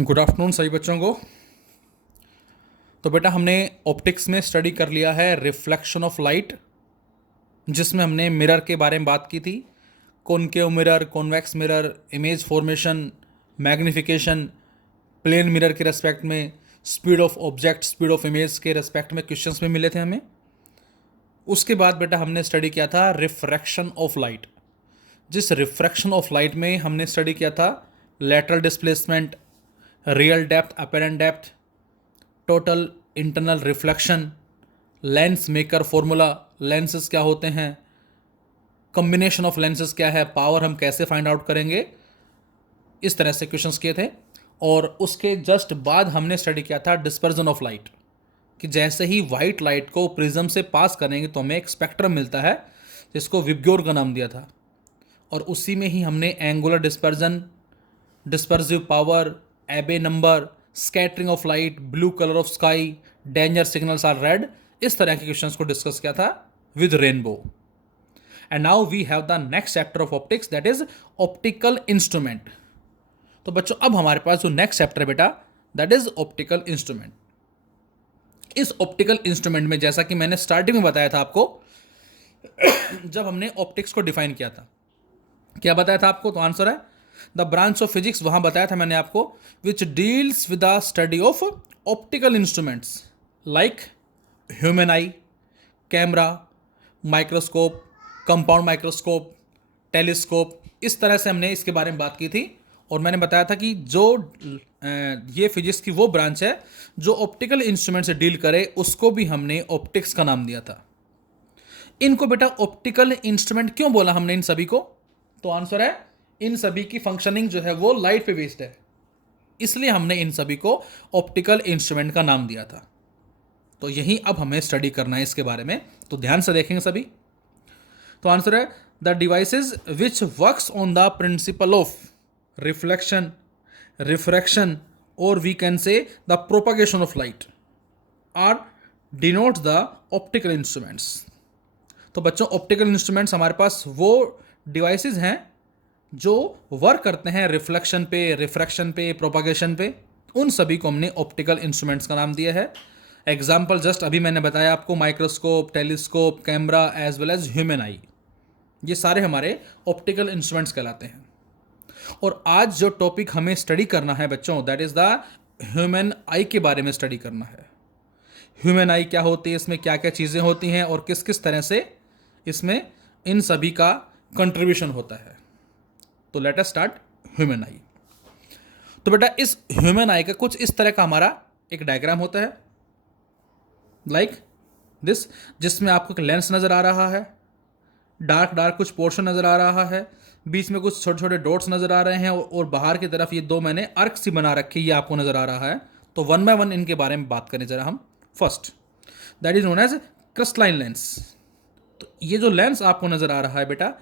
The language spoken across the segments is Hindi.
गुड आफ्टरनून सभी बच्चों को। तो बेटा हमने ऑप्टिक्स में स्टडी कर लिया है रिफ्लेक्शन ऑफ लाइट, जिसमें हमने मिरर के बारे में बात की थी। Concave mirror, convex mirror, image formation, magnification, plane mirror के रेस्पेक्ट में, speed of object, speed of image के रेस्पेक्ट में क्वेश्चंस में मिले थे हमें। उसके बाद बेटा हमने स्टडी किया था रिफ्रैक्शन ऑफ लाइट। जिस रिफ्रैक्शन ऑफ लाइट में हमने स्टडी किया था lateral displacement, real depth, apparent depth, total internal reflection, lens maker formula, lenses क्या होते हैं, कॉम्बिनेशन ऑफ लेंसेज क्या है, पावर हम कैसे फाइंड आउट करेंगे, इस तरह से क्वेश्चंस किए थे। और उसके जस्ट बाद हमने स्टडी किया था डिस्पर्जन ऑफ लाइट, कि जैसे ही वाइट लाइट को प्रिज्म से पास करेंगे तो हमें एक स्पेक्ट्रम मिलता है जिसको विबग्योर का नाम दिया था। और उसी में ही हमने angular dispersion, dispersive power, Abbe number, scattering of light, blue colour of sky, danger signals are red, इस तरह के क्वेश्चंस को डिस्कस किया था with rainbow. And now we have the next chapter of optics, that is optical instrument. तो बच्चों अब हमारे पास जो नेक्स्ट चैप्टर है बेटा, दैट इज ऑप्टिकल इंस्ट्रूमेंट। इस ऑप्टिकल इंस्ट्रूमेंट में जैसा कि मैंने स्टार्टिंग में बताया था आपको, जब हमने ऑप्टिक्स को डिफाइन किया था, क्या बताया था आपको? तो आंसर है द ब्रांच ऑफ फिजिक्स। वहां बताया था मैंने आपको which deals with the study of optical instruments like human I, camera, microscope, compound microscope, telescope, इस तरह से हमने इसके बारे में बात की थी। और मैंने बताया था कि जो ये फिजिक्स की वो ब्रांच है जो ऑप्टिकल इंस्ट्रूमेंट से डील करे, उसको भी हमने ऑप्टिक्स का नाम दिया था। इनको बेटा ऑप्टिकल इंस्ट्रूमेंट क्यों बोला हमने इन सभी को? तो आंसर है इन सभी की फंक्शनिंग जो है वो लाइट पे बेस्ड है, इसलिए हमने इन सभी को ऑप्टिकल इंस्ट्रूमेंट का नाम दिया था। तो यही अब हमें स्टडी करना है इसके बारे में, तो ध्यान से देखेंगे सभी। तो आंसर है the devices which works on the principle of reflection, refraction, और we can say the propagation of light are denote the optical instruments. तो बच्चों ऑप्टिकल इंस्ट्रूमेंट्स हमारे पास वो डिवाइसेस हैं जो वर्क करते हैं रिफ्लेक्शन पे, रिफ्रैक्शन पे, प्रोपगेशन पे, उन सभी को हमने ऑप्टिकल इंस्ट्रूमेंट्स का नाम दिया है। एग्जाम्पल जस्ट अभी मैंने बताया आपको, microscope, telescope, camera as well as human eye, ये सारे हमारे ऑप्टिकल इंस्ट्रूमेंट्स कहलाते हैं। और आज जो टॉपिक हमें स्टडी करना है बच्चों, दैट इज द ह्यूमन आई के बारे में स्टडी करना है। ह्यूमन आई क्या होती है, इसमें क्या क्या चीज़ें होती हैं और किस किस तरह से इसमें इन सभी का कंट्रीब्यूशन होता है। तो लेट अस स्टार्ट ह्यूमन आई। तो बेटा इस ह्यूमन आई का कुछ इस तरह का हमारा एक डायग्राम होता है लाइक दिस, जिसमें आपको एक लेंस नज़र आ रहा है, डार्क डार्क कुछ पोर्शन नज़र आ रहा है, बीच में कुछ छोटे छोटे डॉट्स नज़र आ रहे हैं, और बाहर की तरफ ये दो मैंने अर्क सी बना रखी है, ये आपको नज़र आ रहा है। तो वन बाय वन इनके बारे में बात करें जरा हम। First that is known as crystalline lens. तो ये जो लेंस आपको नज़र आ रहा है बेटा,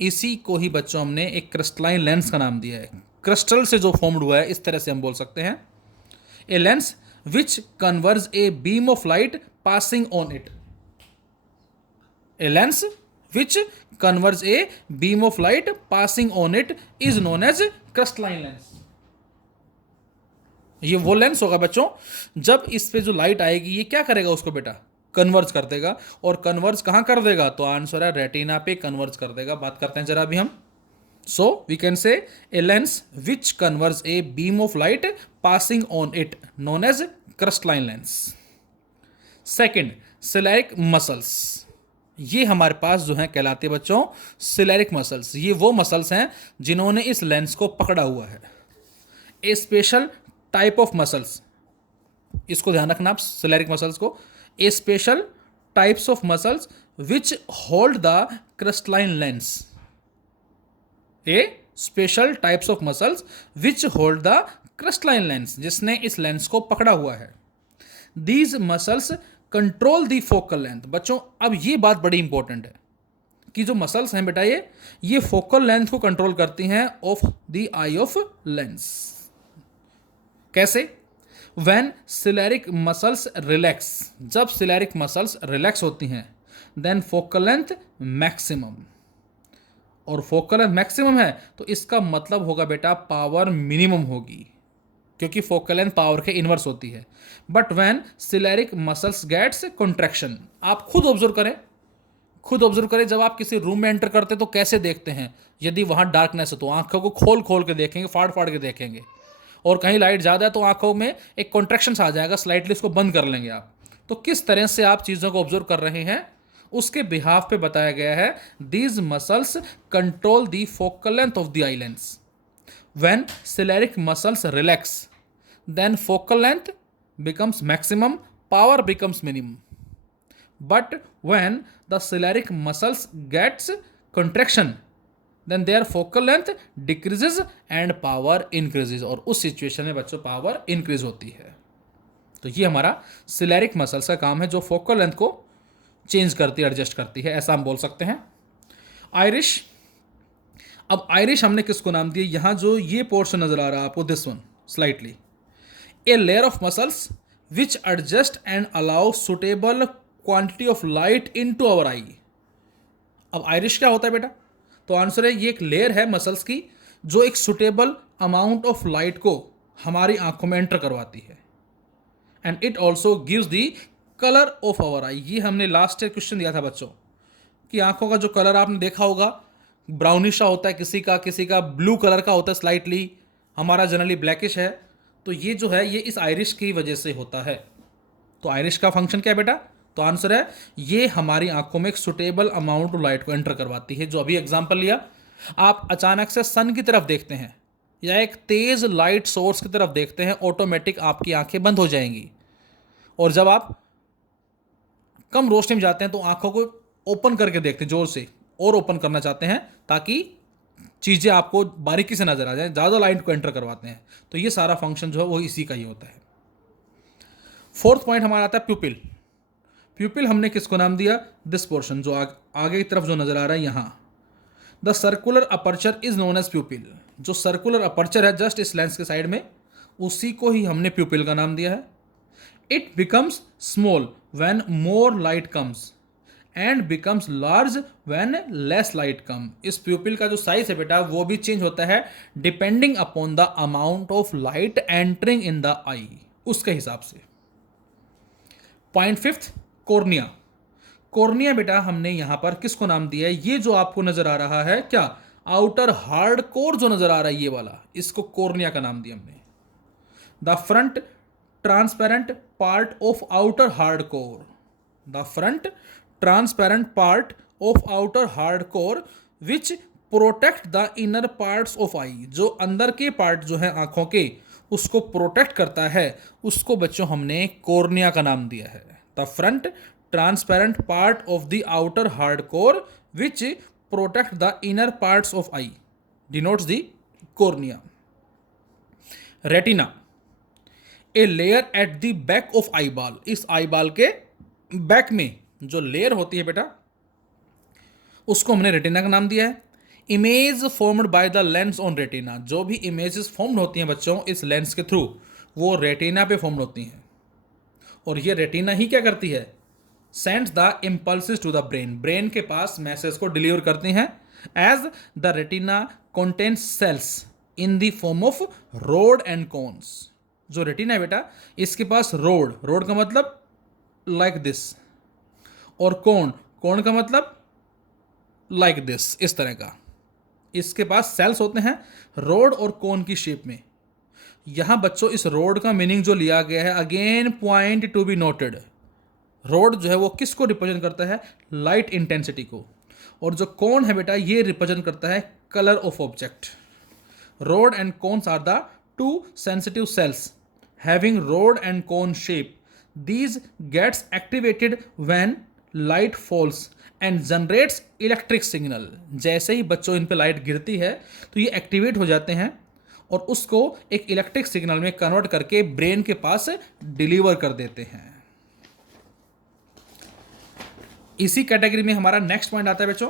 इसी को ही बच्चों हमने एक क्रिस्टलाइन लेंस का नाम दिया है। क्रिस्टल से जो फॉर्म्ड हुआ है, इस तरह से हम बोल सकते हैं। A lens which converge a beam of light passing on it. A lens which converge a beam of light passing on it is known as crystalline lens. ये वो लेंस होगा बच्चों, जब इस पे जो लाइट आएगी ये क्या करेगा, उसको बेटा कन्वर्ज कर देगा। और कन्वर्ज कहाँ कर देगा? तो आंसर है रेटिना पे कन्वर्ज कर देगा। बात करते हैं जरा अभी हम। सो we can say a lens which converge a beam of light passing on it known as crystalline lens. Second, ciliary muscles. ये हमारे पास जो है कहलाते बच्चों सिलेरिक मसल्स। ये वो मसल्स हैं जिन्होंने इस लेंस को पकड़ा हुआ है। A special type of muscles, इसको ध्यान रखना आप सिलेरिक मसल्स को। A special types of muscles which hold the crystalline lens. A special types of muscles which hold the crystalline lens, जिसने इस लेंस को पकड़ा हुआ है। These muscles control the focal length. बच्चों अब ये बात बड़ी इंपॉर्टेंट है कि जो मसल्स हैं बेटा, ये फोकल लेंथ को कंट्रोल करती हैं of the eye of lens. कैसे? व्हेन सिलेरिक मसल्स रिलैक्स, जब सिलेरिक मसल्स रिलैक्स होती हैं, देन फोकल लेंथ मैक्सिमम। और फोकल लेंथ मैक्सिमम है तो इसका मतलब होगा बेटा पावर मिनिमम होगी। क्योंकि फोकल लेंथ पावर के इनवर्स होती है। But when ciliary muscles gets contraction, आप खुद ऑब्जर्व करें जब आप किसी रूम में एंटर करते तो कैसे देखते हैं। यदि वहाँ डार्कनेस है तो आंखों को खोल खोल के देखेंगे, फाड़ फाड़ के देखेंगे, और कहीं लाइट ज़्यादा है तो आंखों में एक कॉन्ट्रैक्शन आ जाएगा, स्लाइटली इसको बंद कर लेंगे आप। तो किस तरह से आप चीज़ों को ऑब्जर्व कर रहे हैं उसके बिहाफ पे बताया गया है। These muscles control the focal length of the eye lens. When ciliary muscles relax then focal length becomes maximum, power becomes minimum. But when the ciliary muscles gets contraction, then their focal length decreases and power increases. और उस सिचुएशन में बच्चों पावर इंक्रीज होती है। तो ये हमारा सिलेरिक मसल्स का काम है जो फोकल लेंथ को चेंज करती है, एडजस्ट करती है, ऐसा हम बोल सकते हैं। आयरिश, अब आयरिश हमने किसको नाम दिया, यहां जो ये पोर्शन नजर आ रहा है आपको, this one slightly, a layer of muscles which adjust and allow suitable quantity of light into our eye. अब आयरिश क्या होता है बेटा, तो आंसर है ये एक लेयर है मसल्स की जो एक सुटेबल अमाउंट ऑफ लाइट को हमारी आंखों में एंटर करवाती है। And it also gives the colour of our eye. ये हमने लास्ट ईयर क्वेश्चन दिया था बच्चों कि आंखों का जो कलर आपने देखा होगा ब्राउनिश होता है, किसी का ब्लू कलर का होता है स्लाइटली, हमारा जनरली ब्लैकिश है। तो ये जो है ये इस आयरिश की वजह से होता है। तो आयरिश का फंक्शन क्या है बेटा, तो आंसर है ये हमारी आंखों में एक सुटेबल अमाउंट ऑफ लाइट को एंटर करवाती है। जो अभी एग्जांपल लिया, आप अचानक से सन की तरफ देखते हैं या एक तेज लाइट सोर्स की तरफ देखते हैं, ऑटोमेटिक आपकी आंखें बंद हो जाएंगी। और जब आप कम रोशनी में जाते हैं तो आंखों को ओपन करके देखते हैं, जोर से और ओपन करना चाहते हैं ताकि चीज़ें आपको बारीकी से नजर आ जाए, ज़्यादा लाइट को एंटर करवाते हैं। तो ये सारा फंक्शन जो है वो इसी का ही होता है। फोर्थ पॉइंट हमारा आता है प्यूपिल। प्यूपिल हमने किसको नाम दिया, दिस पोर्शन जो आगे की तरफ जो नजर आ रहा है यहाँ, the circular aperture is known as pupil. जो सर्कुलर अपर्चर है जस्ट इस लेंस के साइड में, उसी को ही हमने प्यूपिल का नाम दिया है। It becomes small when more light comes and becomes large when less light come. इस प्यूपिल का जो साइज है बेटा वो भी चेंज होता है depending upon the amount of light entering in the eye, उसके हिसाब से। Point fifth, cornea. कॉर्निया बेटा हमने यहां पर किसको नाम दिया है, ये जो आपको नजर आ रहा है क्या, आउटर हार्ड कोर जो नजर आ रहा है ये वाला, इसको कॉर्निया का नाम दिया हमने। The front transparent part of outer hard core, the front transparent part of outer hard core which protect the inner parts of eye. जो अंदर के पार्ट जो है आंखों के उसको प्रोटेक्ट करता है, उसको बच्चों हमने कॉर्निया का नाम दिया है। The front transparent part of the outer hard core which protect the inner parts of I denotes the cornea. Retina, a layer at the back of eye ball. इस आई बॉल के बैक में जो लेयर होती है बेटा उसको हमने रेटिना का नाम दिया है। Image formed by the lens on retina, जो भी इमेजेस फॉर्म्ड होती हैं बच्चों इस लेंस के थ्रू वो रेटिना पे फॉर्म्ड होती हैं। और ये रेटिना ही क्या करती है, sends the impulses to the brain, brain के पास मैसेज को डिलीवर करती हैं। As the retina contains cells in the form of rod and cones. जो रेटिना है बेटा इसके पास रोड का मतलब लाइक दिस, और कोण का मतलब लाइक दिस, इस तरह का। इसके पास सेल्स होते हैं रोड और कोन की शेप में। यहां बच्चों इस रोड का मीनिंग जो लिया गया है, again point to be noted, road जो है वो किसको रिप्रेजेंट करता है, लाइट इंटेंसिटी को, और जो कोन है बेटा ये रिप्रेजेंट करता है colour of object. Rod and cones are the two sensitive cells having rod and cone shape. These gets activated when light falls and generates electric signal। जैसे ही बच्चों इन पे लाइट गिरती है तो ये एक्टिवेट हो जाते हैं और उसको एक इलेक्ट्रिक सिग्नल में कन्वर्ट करके ब्रेन के पास डिलीवर कर देते हैं। इसी कैटेगरी में हमारा नेक्स्ट पॉइंट आता है बच्चों,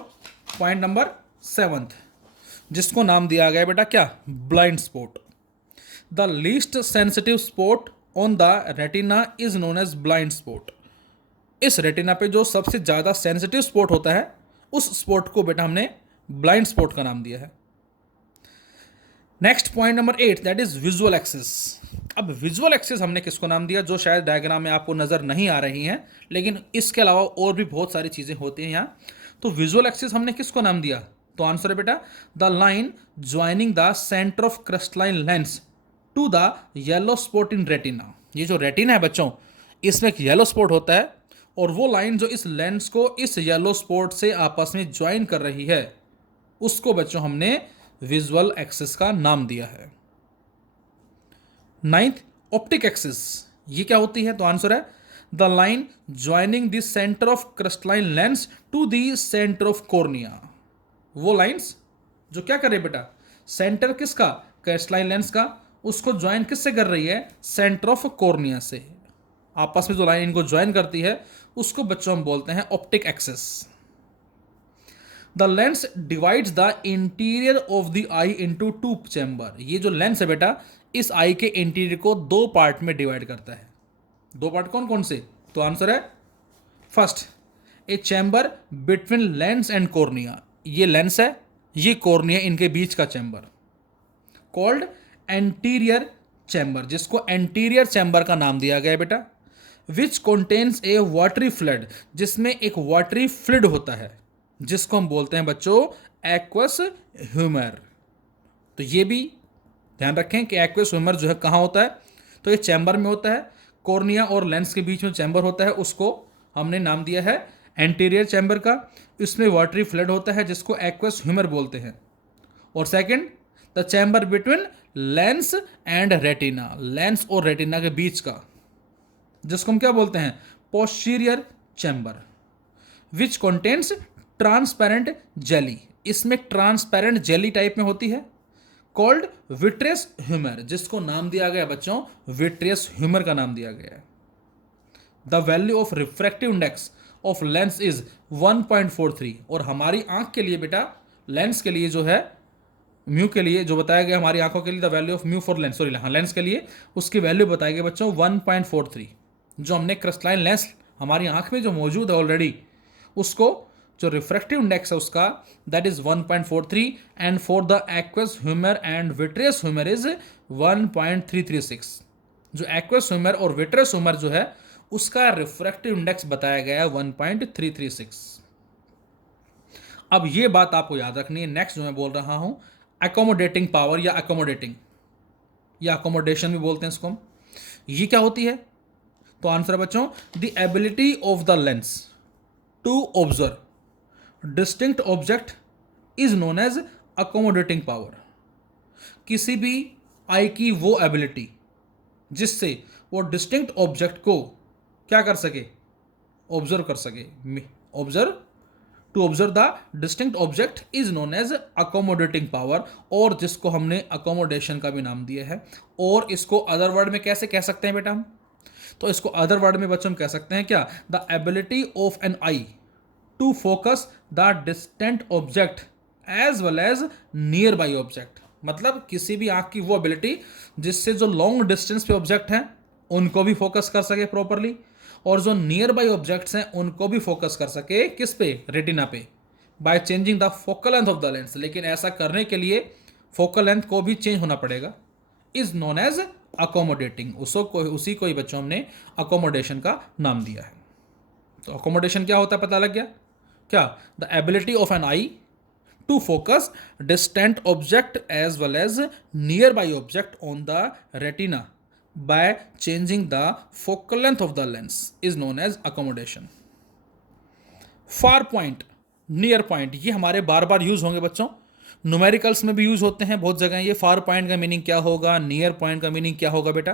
पॉइंट नंबर 7, जिसको नाम दिया गया बेटा क्या, blind spot. The least sensitive spot on the retina is known as blind spot. इस रेटिना पे जो सबसे ज़्यादा सेंसिटिव स्पॉट होता है उस स्पॉट को बेटा हमने ब्लाइंड स्पॉट का नाम दिया है। Next point number 8, that is visual axis. अब विजुअल एक्सिस हमने किसको नाम दिया, जो शायद डायग्राम में आपको नज़र नहीं आ रही हैं, लेकिन इसके अलावा और भी बहुत सारी चीज़ें होती हैं यहाँ। तो विजुअल एक्सिस हमने किसको नाम दिया, तो आंसर है बेटा the line joining the centre of crystalline lens to the yellow spot in retina. ये जो रेटिना है बच्चों, इसमें एक येलो स्पॉट होता है, और वो लाइन जो इस लेंस को इस येलो स्पॉट से आपस में ज्वाइन कर रही है, उसको बच्चों हमने विजुअल एक्सिस का नाम दिया है। नाइन्थ, ऑप्टिक एक्सिस, ये क्या होती है, तो आंसर है the line joining the centre of crystalline lens to the centre of cornea. वो लाइंस जो क्या कर रही है बेटा, सेंटर किसका, क्रिस्टलाइन लेंस का, उसको ज्वाइन किससे कर रही है, सेंटर ऑफ कॉर्निया से। आपस में जो लाइन इनको ज्वाइन करती है उसको बच्चों हम बोलते हैं optic axis. The lens divides the interior of the I into two chamber. ये जो लेंस है बेटा, इस आई के इंटीरियर को दो पार्ट में डिवाइड करता है। दो पार्ट कौन कौन से, तो आंसर है first A chamber between lens and cornea. ये लेंस है, ये कॉर्निया, इनके बीच का चैम्बर कॉल्ड एंटीरियर चैम्बर, जिसको एंटीरियर चैम्बर का नाम दिया गया है बेटा। Which contains A watery fluid, जिसमें एक वाटरी फ्लूइड होता है, जिसको हम बोलते हैं बच्चों एक्वस ह्यूमर। तो ये भी ध्यान रखें कि एक्वस ह्यूमर जो है कहाँ होता है, तो ये चैम्बर में होता है। कॉर्निया और लेंस के बीच में चैम्बर होता है, उसको हमने नाम दिया है एंटीरियर चैम्बर का। इसमें वाटरी फ्लूइड होता है जिसको एक्वस ह्यूमर बोलते हैं। और second, the chamber between lens and retina, lens और रेटिना के बीच का, जिसको हम क्या बोलते हैं, posterior chamber. Which contains transparent jelly, इसमें ट्रांसपेरेंट जेली टाइप में होती है, कॉल्ड विट्रियस ह्यूमर, जिसको नाम दिया गया बच्चों विट्रियस ह्यूमर का नाम दिया गया है। The value of refractive index of lens is 1.43। और हमारी आंख के लिए बेटा, लेंस के लिए जो है, म्यू के लिए जो बताया गया हमारी आंखों के लिए, the value of mu for Lenz, sorry हाँ लेंस के लिए उसकी वैल्यू बताई गई बच्चों 1.43। जो हमने क्रिस्टलाइन लेंस हमारी आंख में जो मौजूद है ऑलरेडी, उसको जो रिफ्रैक्टिव इंडेक्स है उसका that is 1.43, and for the aqueous humour and vitreous humour is 1.336। जो एक्वस ह्यूमर और विट्रियस ह्यूमर जो है उसका रिफ्रैक्टिव इंडेक्स बताया गया है 1.336। अब ये बात आपको याद रखनी है। नेक्स्ट जो मैं बोल रहा हूं, अकोमोडेटिंग पावर या अकोमोडेटिंग या अकोमोडेशन भी बोलते हैं इसको हम। ये क्या होती है, तो आंसर है बच्चों the ability of the lens to observe distinct object is known as accommodating power. किसी भी आई की वो एबिलिटी जिससे वो डिस्टिंक्ट ऑब्जेक्ट को क्या कर सके, ऑब्जर्व कर सके। Observe, to observe the distinct object is known as accommodating power, और जिसको हमने अकोमोडेशन का भी नाम दिया है। और इसको अदर वर्ड में कैसे कह सकते हैं बेटा हम, तो इसको अदर वर्ड में बच्चों हम कह सकते हैं क्या, the ability of an eye to focus the distant object as well as nearby object. मतलब किसी भी आंख की वो एबिलिटी जिससे जो लॉन्ग डिस्टेंस पे ऑब्जेक्ट हैं उनको भी फोकस कर सके प्रॉपरली, और जो नियर बाई ऑब्जेक्ट्स हैं उनको भी फोकस कर सके, किस पे, रेटिना पे, by changing the focal length of the lens. लेकिन ऐसा करने के लिए फोकल लेंथ को भी चेंज होना पड़ेगा, इज नोन एज अकोमोडेटिंग। उसी को ही बच्चों हमने अकोमोडेशन का नाम दिया है। तो अकोमोडेशन क्या होता है पता लग गया क्या, the ability of an eye to focus distant object as well as nearby object on the retina by changing the focal length of the lens is known as accommodation. Far point, near point, ये हमारे बार बार यूज होंगे बच्चों, न्यूमेरिकल्स में भी यूज होते हैं बहुत जगह। ये फार पॉइंट का मीनिंग क्या होगा, नियर पॉइंट का मीनिंग क्या होगा बेटा,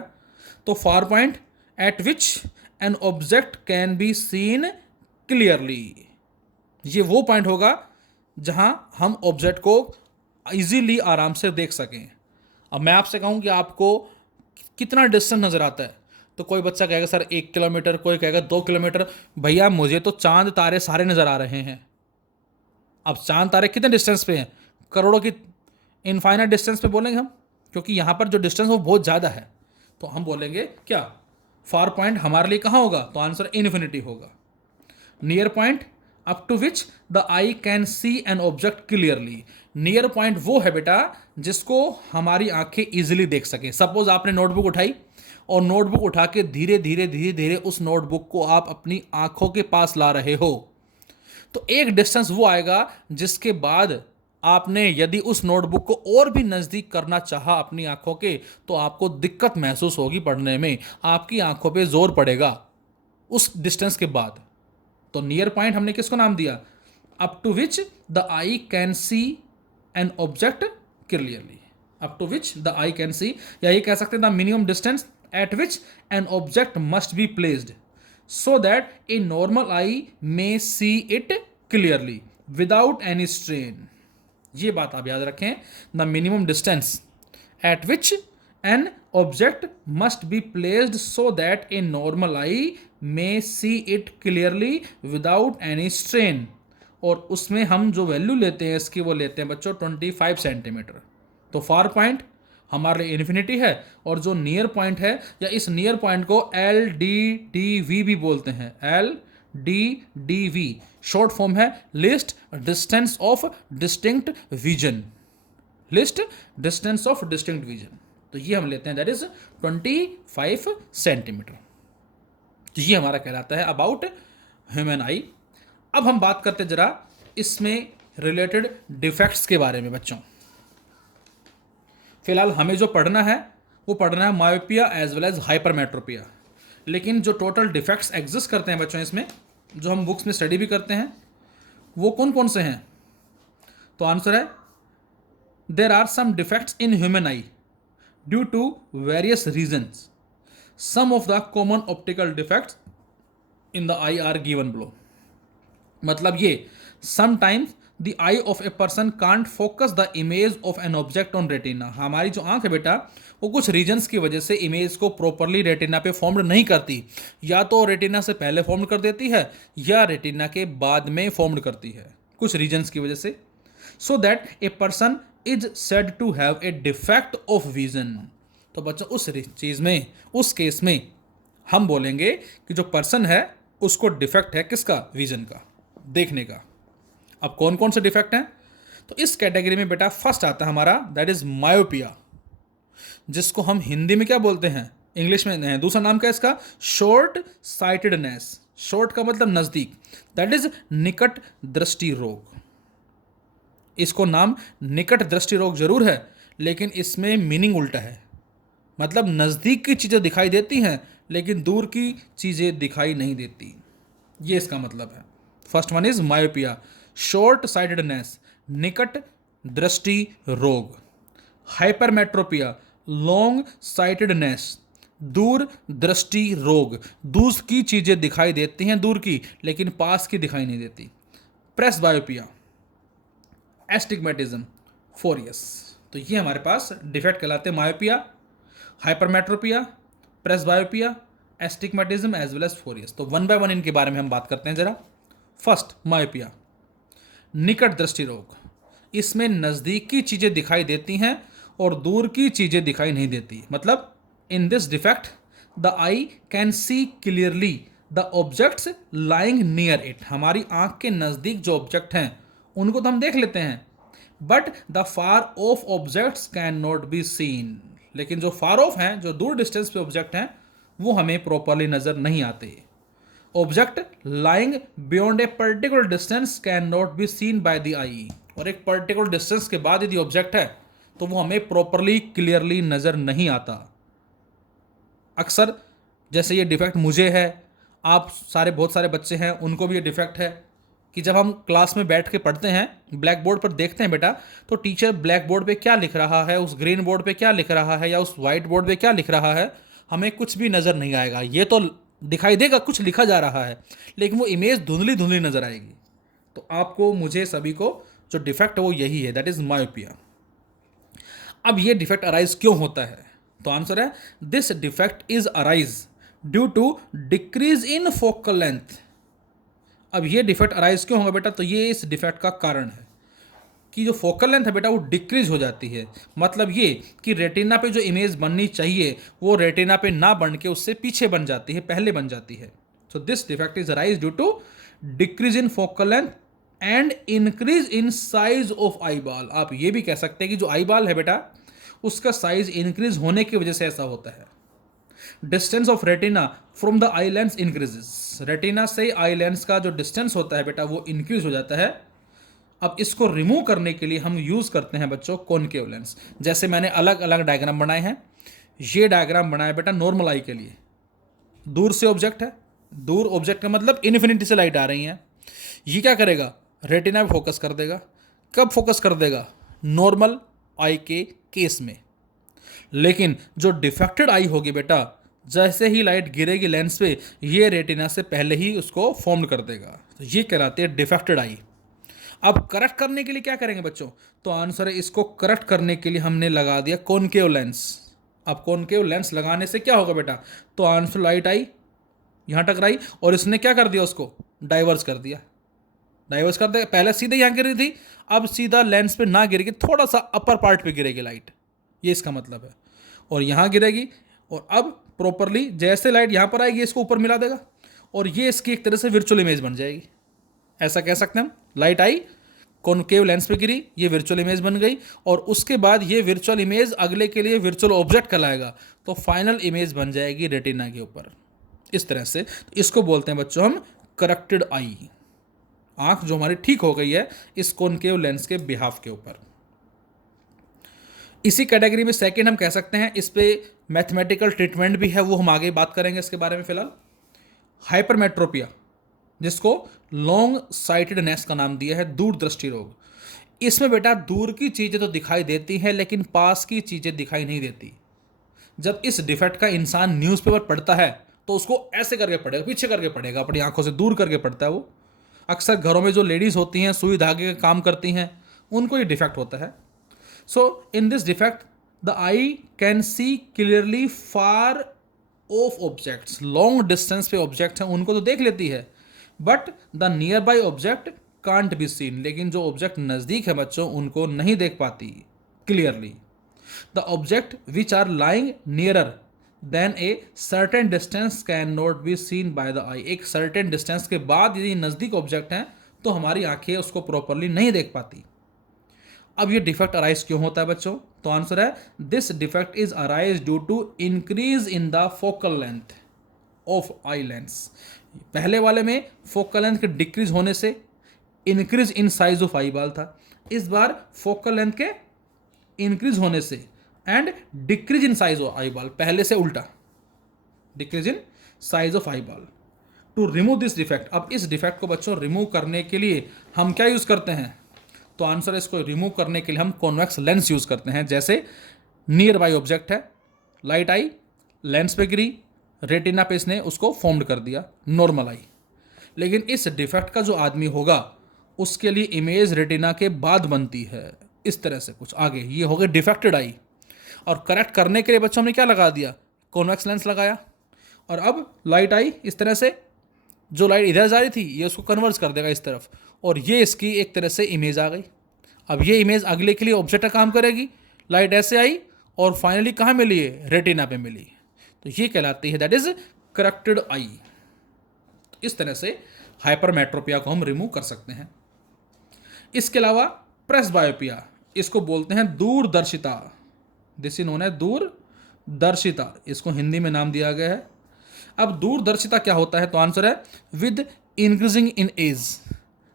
तो far point eight which an object can be seen clearly. ये वो पॉइंट होगा जहां हम ऑब्जेक्ट को इजीली आराम से देख सकें। अब मैं आपसे कहूं कि आपको कितना डिस्टेंस नज़र आता है, तो कोई बच्चा कहेगा सर 1 किलोमीटर, कोई कहेगा 2 किलोमीटर। भैया मुझे तो चांद तारे सारे नज़र आ रहे हैं। अब चांद तारे कितने डिस्टेंस पे हैं, करोड़ों की इनफाइनाइट डिस्टेंस पे बोलेंगे हम, क्योंकि यहाँ पर जो डिस्टेंस वो बहुत ज़्यादा है। तो हम बोलेंगे क्या, फार पॉइंट हमारे लिए कहाँ होगा, तो आंसर इन्फिनिटी होगा। Near point up to which the eye can see an object clearly. Near point वो है बेटा जिसको हमारी आंखें इजीली देख सकें। सपोज आपने नोटबुक उठाई और नोटबुक उठा के धीरे धीरे धीरे धीरे उस नोटबुक को आप अपनी आंखों के पास ला रहे हो, तो एक डिस्टेंस वो आएगा जिसके बाद आपने यदि उस नोटबुक को और भी नज़दीक करना चाहा अपनी आंखों के, तो आपको दिक्कत महसूस होगी पढ़ने में, आपकी आंखों पे जोर पड़ेगा उस डिस्टेंस के बाद। तो नियर पॉइंट हमने किसको नाम दिया? Up to which the eye can see an object clearly. Up to which the eye can see, या ये कह सकते हैं the minimum distance at which an object must be placed so that a normal eye may see it clearly without any strain. ये बात आप याद रखें, the minimum distance at which an object must be placed so that a normal eye may see it clearly without any strain. और उसमें हम जो वैल्यू लेते हैं इसकी, वो लेते हैं बच्चों 25 सेंटीमीटर। तो फार पॉइंट हमारे लिए इन्फिनिटी है, और जो नियर पॉइंट है, या इस नियर पॉइंट को एल डी डी वी भी बोलते हैं, L D D V short form है least distance of distinct vision. Least distance of distinct vision, तो ये हम लेते हैं दैट इज 25 सेंटीमीटर। तो ये हमारा कहलाता है अबाउट ह्यूमन आई। अब हम बात करते जरा इसमें रिलेटेड डिफेक्ट्स के बारे में बच्चों। फिलहाल हमें जो पढ़ना है वो पढ़ना है myopia as well as hypermetropia. लेकिन जो टोटल डिफेक्ट्स एग्जिस्ट करते हैं बच्चों इसमें, जो हम बुक्स में स्टडी भी करते हैं, वो कौन कौन से हैं? तो आंसर है there are some defects in human eye due to various reasons. Some of the common optical defects in the eye are given below. मतलब ये sometimes the eye of a person can't focus the image of an object on retina. हमारी जो आंख है बेटा वो कुछ रीजन्स की वजह से इमेज को प्रॉपरली रेटिना पे फॉर्म्ड नहीं करती, या तो रेटिना से पहले फॉर्म्ड कर देती है या रेटिना के बाद में फॉर्म्ड करती है, कुछ रीजन्स की वजह से। So that a person is said to have a defect of vision. तो बच्चों उस चीज़ में, उस केस में हम बोलेंगे कि जो पर्सन है उसको डिफेक्ट है किसका? विजन का, देखने का। अब कौन कौन से डिफेक्ट हैं? तो इस कैटेगरी में बेटा फर्स्ट आता है हमारा दैट इज मायोपिया, जिसको हम हिंदी में क्या बोलते हैं, इंग्लिश में नहीं, दूसरा नाम क्या है इसका? Short sightedness. शॉर्ट का मतलब नज़दीक, दैट इज निकट दृष्टि रोग। इसको नाम निकट दृष्टि रोग जरूर है, लेकिन इसमें मीनिंग उल्टा है। मतलब नज़दीक की चीज़ें दिखाई देती हैं लेकिन दूर की चीज़ें दिखाई नहीं देती, ये इसका मतलब है। First one is myopia, short sightedness, निकट दृष्टि रोग। हाइपरमेट्रोपिया, लॉन्ग साइटेडनेस, दूर दृष्टि रोग। दूर की चीज़ें दिखाई देती हैं दूर की, लेकिन पास की दिखाई नहीं देती। Presbyopia, astigmatism, phorias. तो ये हमारे पास डिफेक्ट कहलाते हैं, myopia, hypermetropia, presbyopia, astigmatism as well as phorias. तो वन बाय वन इनके बारे में हम बात करते हैं जरा। फर्स्ट मायोपिया, निकट दृष्टि रोग। इसमें नज़दीक की चीज़ें दिखाई देती हैं और दूर की चीज़ें दिखाई नहीं देती। मतलब इन this defect the eye can see clearly the objects lying near it. हमारी आंख के नज़दीक जो ऑब्जेक्ट हैं उनको तो हम देख लेते हैं, but the far off objects can not be seen. लेकिन जो फार ऑफ हैं, जो दूर डिस्टेंस पे ऑब्जेक्ट हैं, वो हमें प्रॉपरली नज़र नहीं आते। Object lying beyond a particular distance can not be seen by the eye. और एक पर्टिकुलर डिस्टेंस के बाद यदि ऑब्जेक्ट है तो वो हमें प्रॉपरली क्लियरली नज़र नहीं आता। अक्सर जैसे ये डिफेक्ट मुझे है, आप सारे बहुत सारे बच्चे हैं उनको भी ये डिफेक्ट है कि जब हम क्लास में बैठ के पढ़ते हैं, ब्लैक बोर्ड पर देखते हैं बेटा, तो टीचर ब्लैक बोर्ड पे क्या लिख रहा है, उस ग्रीन बोर्ड पे क्या लिख रहा है, या उस वाइट बोर्ड पे क्या लिख रहा है, हमें कुछ भी नज़र नहीं आएगा। ये तो दिखाई देगा कुछ लिखा जा रहा है, लेकिन वो इमेज धुंधली धुंधली नज़र आएगी। तो आपको, मुझे, सभी को जो डिफेक्ट है वो यही है, दैट इज मायोपिया। अब ये डिफेक्ट अराइज क्यों होता है? तो आंसर है this defect is arise due to decrease in focal length. अब ये डिफेक्ट अराइज क्यों होगा बेटा? तो ये इस डिफेक्ट का कारण है कि जो फोकल लेंथ है बेटा वो डिक्रीज हो जाती है। मतलब ये कि रेटिना पे जो इमेज बननी चाहिए वो रेटिना पे ना बन के उससे पीछे बन जाती है, पहले बन जाती है। So this defect is arise due to decrease in focal length and increase in size of eyeball. आप ये भी कह सकते हैं कि जो आई बॉल है बेटा उसका साइज इंक्रीज होने की वजह से ऐसा होता है। Distance of retina from the eye lens increases, retina से आई लेंस का जो डिस्टेंस होता है बेटा वो इंक्रीज हो जाता है। अब इसको रिमूव करने के लिए हम यूज करते हैं बच्चों कॉनकेव लेंस। जैसे मैंने अलग अलग डायग्राम बनाए हैं, ये डायग्राम बनाया बेटा नॉर्मल आई के लिए। दूर से ऑब्जेक्ट है, दूर ऑब्जेक्ट का मतलब इन्फिनिटी से लाइट आ रही है, ये क्या करेगा, रेटिना पे फोकस कर देगा। कब फोकस कर देगा, नॉर्मल आई के केस में। लेकिन जो डिफेक्टेड आई होगी बेटा, जैसे ही लाइट गिरेगी लेंस पे, ये रेटिना से पहले ही उसको फॉर्म कर देगा, तो ये कहलाते हैं डिफेक्टेड आई। अब करेक्ट करने के लिए क्या करेंगे बच्चों, तो आंसर है इसको करेक्ट करने के लिए हमने लगा दिया कॉनकेव लेंस। अब कॉनकेव लेंस लगाने से क्या होगा बेटा, तो आंसर लाइट आई यहां टकराई और इसने क्या कर दिया, उसको डाइवर्स कर दिया। डाइवर्स कर दिया, पहले सीधे यहां गिर रही थी, अब सीधा लेंस पे ना गिरेगी, थोड़ा सा अपर पार्ट पे गिरेगी लाइट, ये इसका मतलब है। और यहां गिरेगी और अब प्रॉपरली जैसे लाइट यहां पर आएगी इसको ऊपर मिला देगा और ये इसकी एक तरह से वर्चुअल इमेज बन जाएगी। ऐसा कह सकते हैं हम, लाइट आई कॉनकेव लेंस पे गिरी, ये वर्चुअल इमेज बन गई और उसके बाद ये वर्चुअल इमेज अगले के लिए वर्चुअल ऑब्जेक्ट कहलाएगा, तो फाइनल इमेज बन जाएगी रेटिना के ऊपर। इस तरह से तो इसको बोलते हैं बच्चों हम करेक्टेड आई, आंख जो हमारी ठीक हो गई है इस कॉनकेव लेंस के बिहाफ के ऊपर। इसी कैटेगरी में सेकंड हम कह सकते हैं, इस पे मैथमेटिकल ट्रीटमेंट भी है, वो हम आगे बात करेंगे इसके बारे में। फिलहाल हाइपरमेट्रोपिया, जिसको लॉन्ग साइटेडनेस का नाम दिया है, दूरदृष्टि रोग। इसमें बेटा दूर की चीज़ें तो दिखाई देती हैं लेकिन पास की चीज़ें दिखाई नहीं देती। जब इस डिफेक्ट का इंसान न्यूज़पेपर पढ़ता है तो उसको ऐसे करके पढ़ेगा, पीछे करके पढ़ेगा, अपनी आंखों से दूर करके पढ़ता है वो। अक्सर घरों में जो लेडीज़ होती हैं, सुई धागे का काम करती हैं, उनको ये डिफेक्ट होता है। So in this defect the eye can see clearly far off objects, long distance पे ऑब्जेक्ट हैं उनको तो देख लेती है, but the nearby object can't be seen, लेकिन जो ऑब्जेक्ट नज़दीक है बच्चों उनको नहीं देख पाती clearly. The object which are lying nearer than a certain distance can not be seen by the eye, एक सर्टेन डिस्टेंस के बाद यदि नज़दीक ऑब्जेक्ट हैं तो हमारी आंखें उसको प्रॉपरली नहीं देख पाती। अब ये डिफेक्ट अराइज क्यों होता है बच्चों, तो आंसर है this defect is arise due to increase in the focal length of eye lens. पहले वाले में फोकल लेंथ के डिक्रीज होने से increase in size of eyeball था, इस बार फोकल लेंथ के इंक्रीज होने से and decrease in size of eyeball, पहले से उल्टा decrease in size of eyeball. To remove this defect, अब इस डिफेक्ट को बच्चों रिमूव करने के लिए हम क्या यूज करते हैं, तो आंसर इसको रिमूव करने के लिए हम कॉन्वेक्स लेंस यूज करते हैं। जैसे नियर बाई ऑब्जेक्ट है, लाइट आई लेंस पे गिरी, रेटिना पे इसने उसको फॉर्म्ड कर दिया नॉर्मल आई, लेकिन इस डिफेक्ट का जो आदमी होगा उसके लिए इमेज रेटिना के बाद बनती है, इस तरह से कुछ आगे, ये हो गया डिफेक्टेड आई। और करेक्ट करने के लिए बच्चों हमने क्या लगा दिया, कॉन्वेक्स लेंस लगाया, और अब लाइट आई इस तरह से, जो लाइट इधर जा रही थी ये उसको कन्वर्स कर देगा इस तरफ, और ये इसकी एक तरह से इमेज आ गई। अब ये इमेज अगले के लिए ऑब्जेक्ट का काम करेगी, लाइट ऐसे आई और फाइनली कहाँ मिली है, रेटिना पे मिली, तो ये कहलाती है दैट इज करेक्टेड आई। इस तरह से हाइपरमेट्रोपिया को हम रिमूव कर सकते हैं। इसके अलावा प्रेसबायोपिया, इसको बोलते हैं दूरदर्शिता, दिस इज नोन है दूरदर्शिता, इसको हिंदी में नाम दिया गया है। अब दूरदर्शिता क्या होता है, तो आंसर है with increasing in age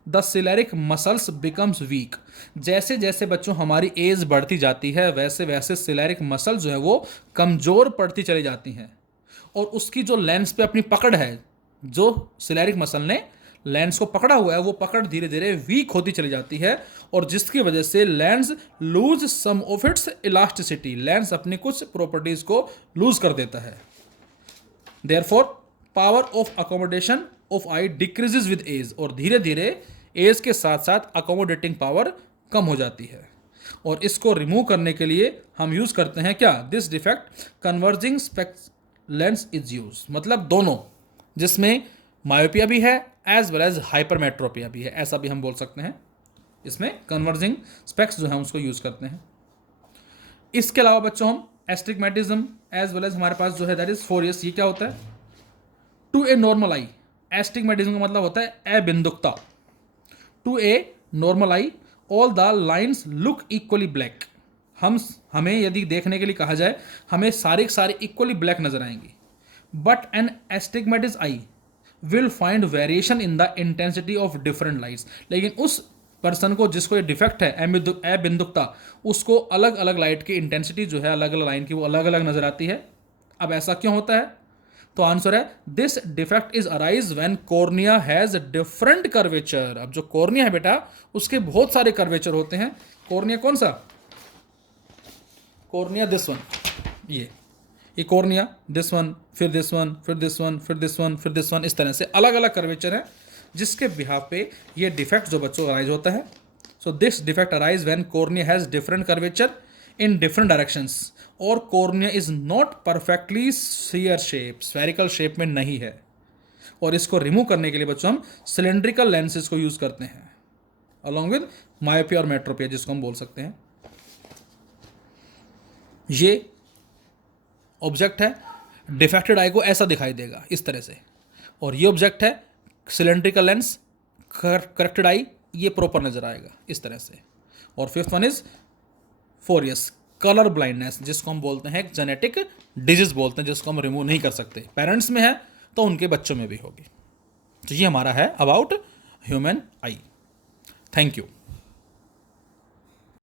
the ciliary muscles becomes weak. जैसे जैसे बच्चों हमारी एज बढ़ती जाती है वैसे वैसे सिलेरिक मसल जो है वो कमज़ोर पड़ती चली जाती हैं, और उसकी जो लेंस पे अपनी पकड़ है, जो सिलेरिक मसल ने लेंस को पकड़ा हुआ है वो पकड़ धीरे धीरे वीक होती चली जाती है, और जिसकी वजह से lens loose some of its elasticity, lens अपनी कुछ प्रॉपर्टीज को लूज कर देता है। Therefore power of accommodation of eye decreases with age, और धीरे धीरे एज के साथ साथ अकोमोडेटिंग पावर कम हो जाती है। और इसको रिमूव करने के लिए हम यूज करते हैं क्या, this defect converging specs lens is use, मतलब दोनों, जिसमें मायोपिया भी है एज वेल एज हाइपरमेट्रोपिया भी है, ऐसा भी हम बोल सकते हैं। इसमें कन्वर्जिंग स्पेक्स जो है उसको यूज करते हैं। इसके अलावा बच्चों हम एस्टिग्मेटिज्म एज वेल एज हमारे पास जो है दैट इज फोरियस, ये क्या होता है, to a normal eye astigmatism का मतलब होता है अबिंदुकता। To a normal eye all the lines look equally black. हमें यदि देखने के लिए कहा जाए, हमें सारे के सारे इक्वली ब्लैक नजर आएंगी। But an astigmatic eye will find variation in the intensity of different lights. लेकिन उस पर्सन को जिसको ये डिफेक्ट है अबिंदुकता, उसको अलग अलग लाइट की इंटेंसिटी जो है अलग अलग लाइन की वो अलग अलग नजर आती है। अब ऐसा क्यों होता है? तो आंसर है this defect is arise when cornea has different curvature. अब जो कॉर्निया है बेटा उसके बहुत सारे कर्वेचर होते हैं। कॉर्निया कौन सा? कॉर्निया दिस वन, ये कॉर्निया, दिस वन, फिर दिस वन, फिर दिस वन, फिर दिस वन, फिर दिस वन, इस तरह से अलग अलग कर्वेचर हैं जिसके बिहाफ पे ये डिफेक्ट जो बच्चों अराइज होता है। So this defect arise when cornea has different curvature in different directions और cornea is not perfectly sphere shape, spherical shape में नहीं है। और इसको रिमूव करने के लिए बच्चों हम सिलेंड्रिकल लेंसेज को यूज करते हैं अलॉन्ग विद मायोपिया और मेट्रोपिया जिसको हम बोल सकते हैं। ये ऑब्जेक्ट है, डिफेक्टेड आई को ऐसा दिखाई देगा इस तरह से, और ये ऑब्जेक्ट है सिलेंड्रिकल लेंस, करेक्टेड आई ये प्रॉपर नजर आएगा इस तरह से। और fifth one is phorias colour blindness, जिसको हम बोलते हैं एक जेनेटिक डिजीज बोलते हैं, जिसको हम रिमूव नहीं कर सकते। पेरेंट्स में है तो उनके बच्चों में भी होगी। तो ये हमारा है about human I. Thank you.